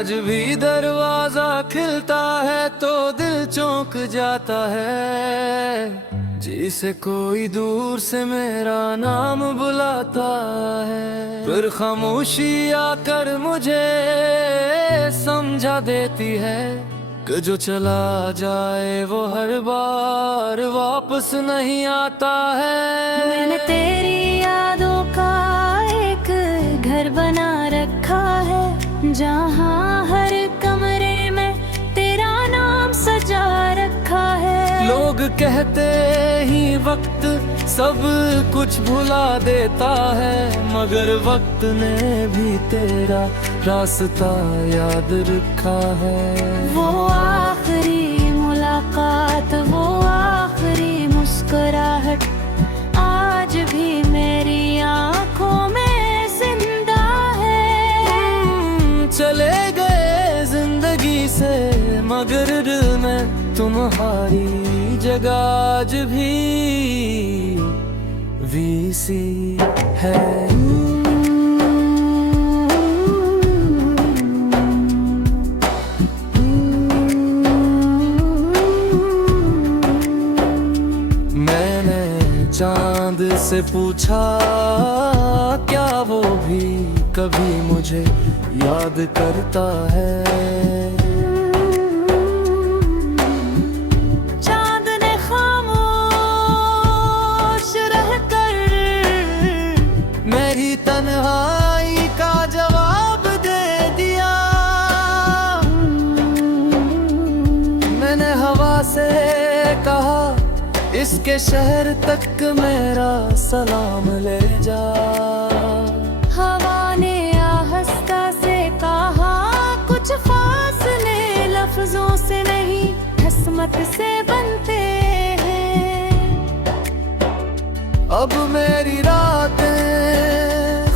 आज भी दरवाजा खिलता है तो दिल चौंक जाता है, जिसे कोई दूर से मेरा नाम बुलाता है। फिर खामोशी आकर मुझे समझा देती है कि जो चला जाए वो हर बार वापस नहीं आता है। मैंने तेरी यादों का एक घर बना रखा है, जहाँ हर कमरे में तेरा नाम सजा रखा है। लोग कहते ही वक्त सब कुछ भुला देता है, मगर वक्त ने भी तेरा रास्ता याद रखा है। वो आखिरी मुलाकात, वो आखिरी मुस्कुराहट आज भी मेरी आंखों में जिंदा है। चले गए जिंदगी से मगर दिल में तुम्हारी जगह आज भी वीसी है। चांद से पूछा क्या वो भी कभी मुझे याद करता है। चांद ने खामोश रहकर मेरी तन्हाई का जवाब दे दिया। मैंने हवा से कहा इसके शहर तक मेरा सलाम ले जा। हवा ने आहिस्ता से कहा कुछ फासले लफ्जों से नहीं किस्मत से बनते हैं। अब मेरी रातें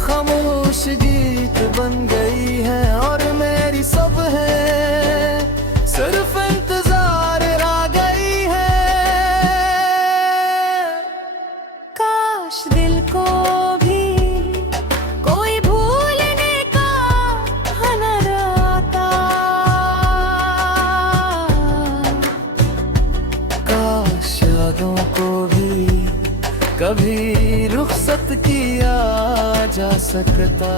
खामोश गीत बन गई है और मेरी सब है सिर्फ इंतजार रह गई है। काश दिल को भी कोई भूलने का हुनर आता, काश यादों को भी कभी रुखसत किया जा सकता।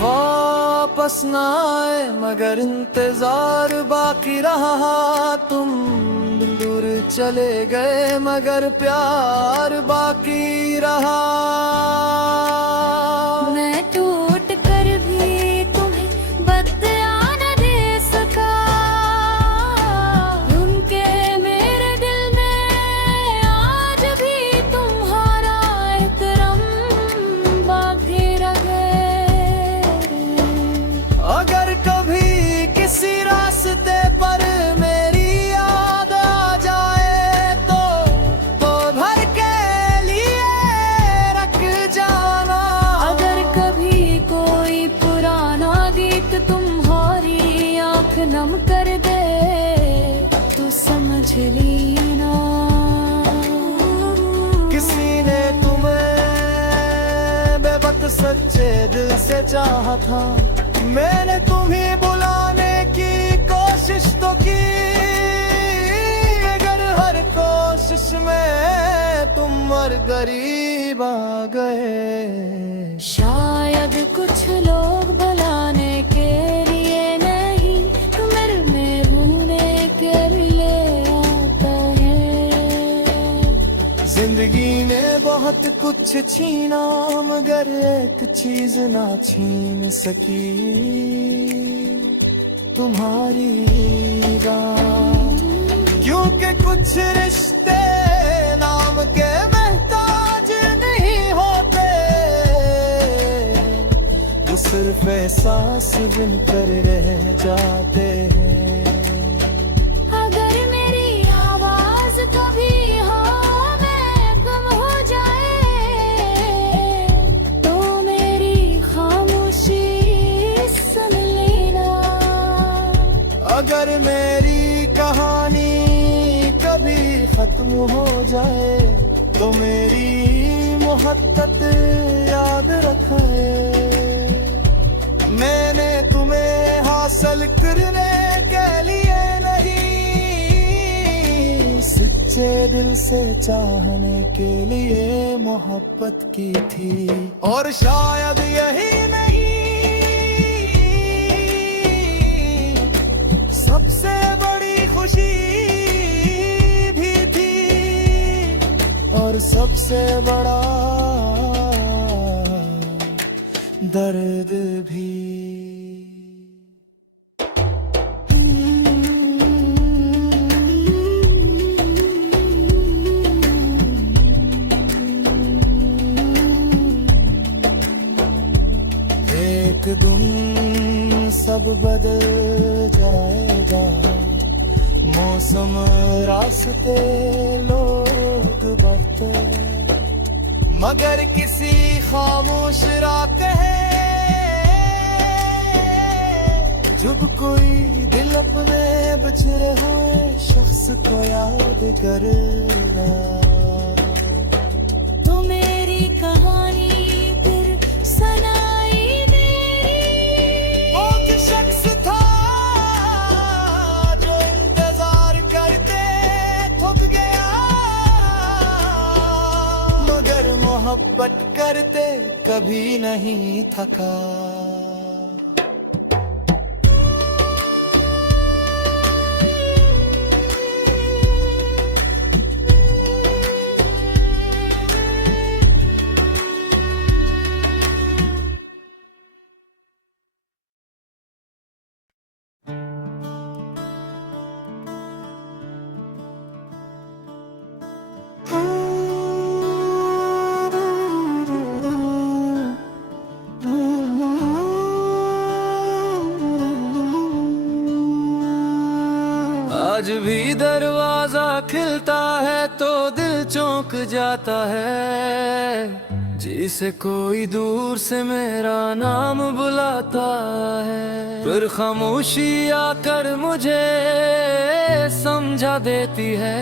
वापस न आए मगर इंतजार बाकी रहा। तुम दूर चले गए मगर प्यार बाकी रहा। मैं टूट कर भी तुम्हें बदला न दे सका। उनके मेरे दिल में आज भी तुम्हारा एहतराम बाकी रह गए। अगर कभी किसी रास्ते पर मेरी याद आ जाए तो भर के लिए रख जाना। अगर कभी कोई पुराना गीत तुम्हारी आंख नम कर दे तो समझ लेना किसी ने तुम्हें बेवक्त सच्चे दिल से चाहा था। मैंने तुम्हें बुलाने की कोशिश तो की मगर हर कोशिश में तुम मर करीब आ गए। शायद कुछ लोग बुलाने के लिए नहीं मेरे में भूलने के लिए आता है। जिंदगी ने बहुत कुछ छीना मगर एक चीज ना छीन सकी तुम्हारी निगाह। क्योंकि कुछ रिश्ते नाम के मोहताज नहीं होते, जो सिर्फ एहसास बिन कर रह जाते हैं। अगर मेरी आवाज कभी कम हो जाए तो मेरी खामोशी सुन लेना। अगर मेरी कहानी कभी खत्म हो जाए तो मेरी मोहब्बत याद रखे। मैंने तुम्हें हासिल करने के लिए नहीं, सच्चे दिल से चाहने के लिए मोहब्बत की थी। और शायद यही नहीं सबसे बड़ी खुशी भी थी, और सबसे बड़ा दर्द भी। एक दिन सब बदल जाएगा, मौसम, रास्ते, लोग बढ़ते, मगर किसी खामोश रात है जब कोई दिल अपने बिछड़े हुए शख्स को याद करेगा। तो मेरी कहानी फिर सुनाई मेरी। वो कि शख्स था जो इंतजार करते थक गया, मगर मोहब्बत करते कभी नहीं थका। आज भी दरवाजा खिलता है तो दिल चौंक जाता है, जिसे कोई दूर से मेरा नाम बुलाता है। फिर खामोशी आकर मुझे समझा देती है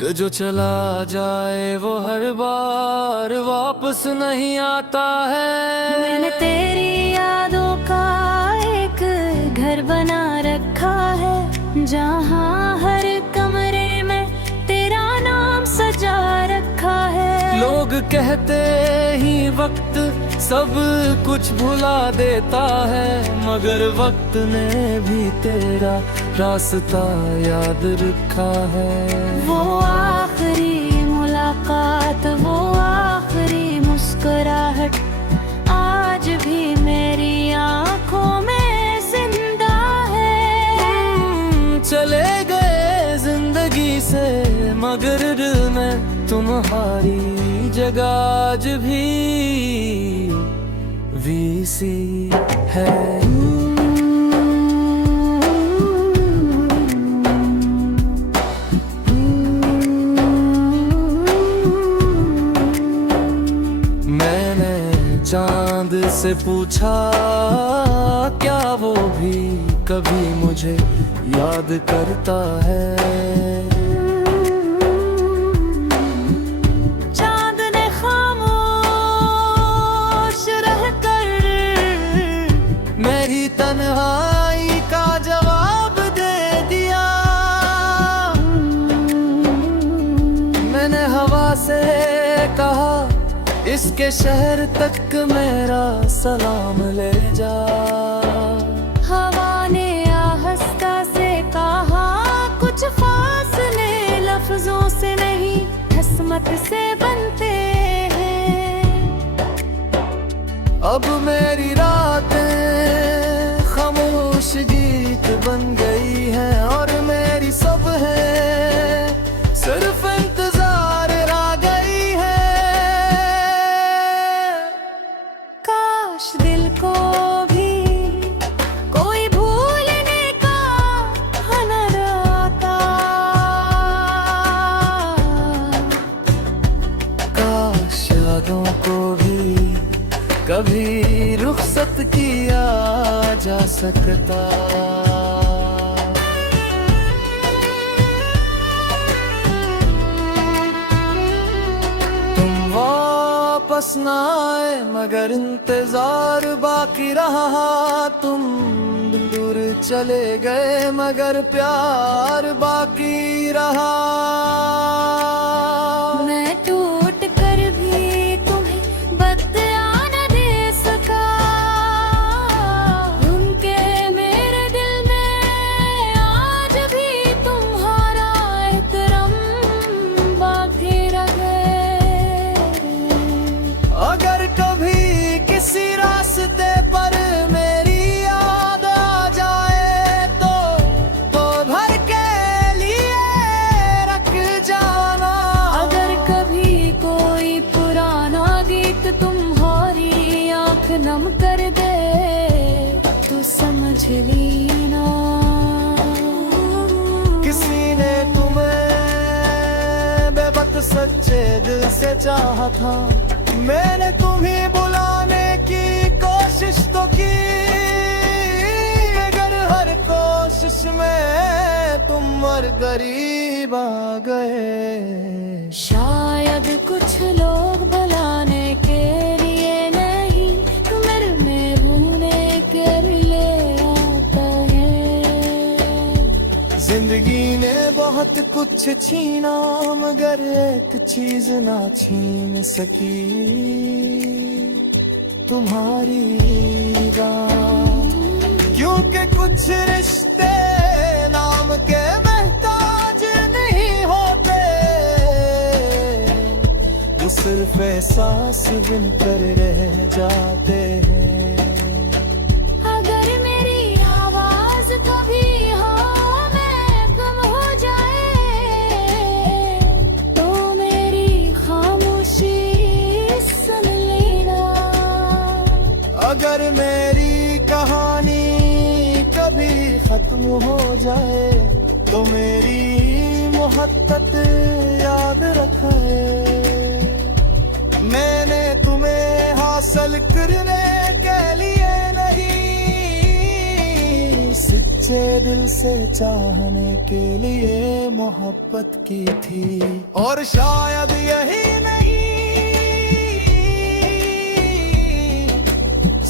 कि जो चला जाए वो हर बार वापस नहीं आता है। मैंने तेरी यादों का एक घर बना रखा है, जहाँ हर कमरे में तेरा नाम सजा रखा है। लोग कहते ही वक्त सब कुछ भुला देता है, मगर वक्त ने भी तेरा रास्ता याद रखा है। वो आखिरी मुलाकात, वो आखिरी मुस्कुराहट आज भी मेरी आंखों में जिंदा है। चले गए जिंदगी से मगर दिल में तुम्हारी जगह आज भी वीसी है। चांद से पूछा क्या वो भी कभी मुझे याद करता है। चांद ने खामोश रहकर मेरी तन्हाई का जवाब दे दिया। मैंने हवा से कहा इसके शहर तक मेरा सलाम ले जा। हवा ने आहिस्ता से कहा कुछ फासले लफ्जों से नहीं किस्मत से बनते हैं। अब मेरी रातें खामोश गीत बन गई है और मेरी सब है सिर्फ इंतजार रह गई है। काश दिल को भी कोई भूलने का हुनर आता, काश यादों को भी कभी रुखसत किया जा सकता। वापस ना आए मगर इंतजार बाकी रहा। तुम दूर चले गए मगर प्यार बाकी रहा। मैं टूट कर भी तुम्हें बदला न दे सका। उनके मेरे दिल में आज भी तुम्हारा एहतराम बाकी रह गए। अगर कभी किसी रास्ते पर मेरी याद आ जाए तो भर के लिए रख जाना। अगर कभी कोई पुराना गीत तुम्हारी आंख नम कर दे तो समझ लेना। किसी ने तुम्हें बेवक्त सच्चे दिल से चाहा था। मैंने तुम्हें बुलाने की कोशिश तो की मगर हर कोशिश में तुम और करीब आ गए। शायद कुछ लोग भुलाने के लिए नहीं मेरे में भूलने के लिए आता है। जिंदगी ने बहुत कुछ छीना मगर एक चीज ना छीन सकी तुम्हारी याद। क्योंकि कुछ रिश्ते नाम के महताज नहीं होते, वो सिर्फ एहसास बिन कर रह जाते हैं। अगर मेरी आवाज कभी हो में कम हो जाए तो मेरी खामोशी सुन लेना। अगर मेरी कहानी कभी खत्म हो जाए तो मेरी मोहब्बत याद रखे। मैंने तुम्हें हासिल करने के लिए नहीं, सच्चे दिल से चाहने के लिए मोहब्बत की थी। और शायद यही नहीं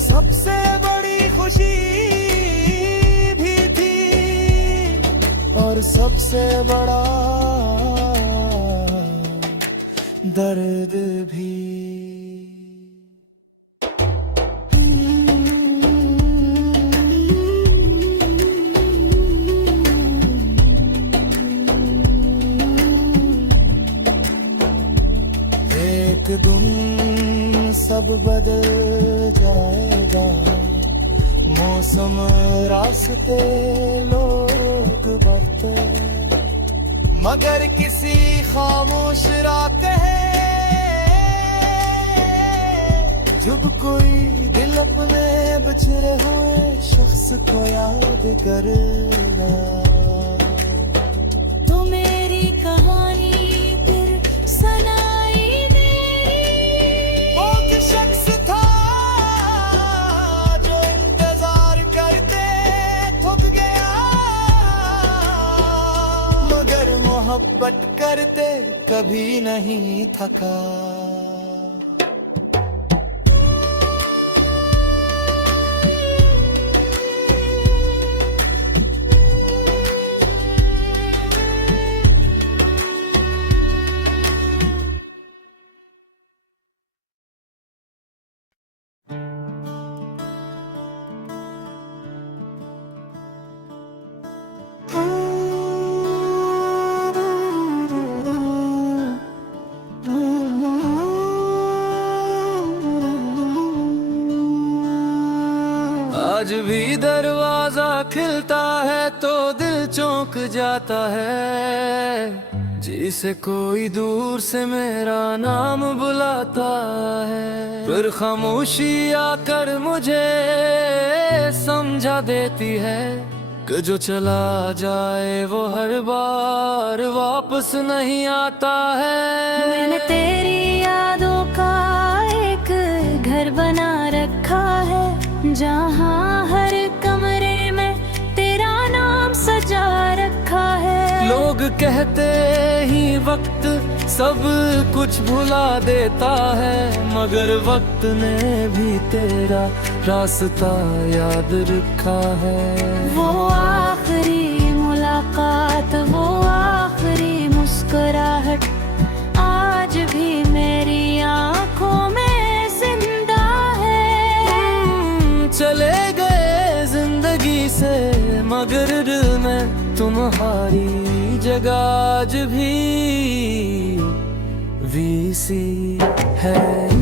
सबसे बड़ी खुशी भी थी और सबसे बड़ा दर्द भी। एक दिन सब बदल जाएगा, मौसम रास्ते लोग बढ़ते, मगर किसी खामोश रात है जब कोई दिल अपने बिछड़े हुए शख्स को याद करेगा। तो मेरी कहानी फिर सुनाई देगी। वो कि शख्स था जो इंतजार करते थक गया, मगर मोहब्बत करते कभी नहीं थका। आज भी दरवाजा खिलता है तो दिल चौंक जाता है, जिसे कोई दूर से मेरा नाम बुलाता है। फिर खामोशी आकर मुझे समझा देती है कि जो चला जाए वो हर बार वापस नहीं आता है। मैंने तेरी यादों का एक घर बना रखा है, जहाँ हर कमरे में तेरा नाम सजा रखा है। लोग कहते ही वक्त सब कुछ भुला देता है, मगर वक्त ने भी तेरा रास्ता याद रखा है। वो आखिरी मुलाकात, वो आखिरी मुस्कुराहट आज भी मेरी आंखों में जिंदा है। चले गए जिंदगी से मगर दिल में तुम्हारी जगह आज भी वीसी है।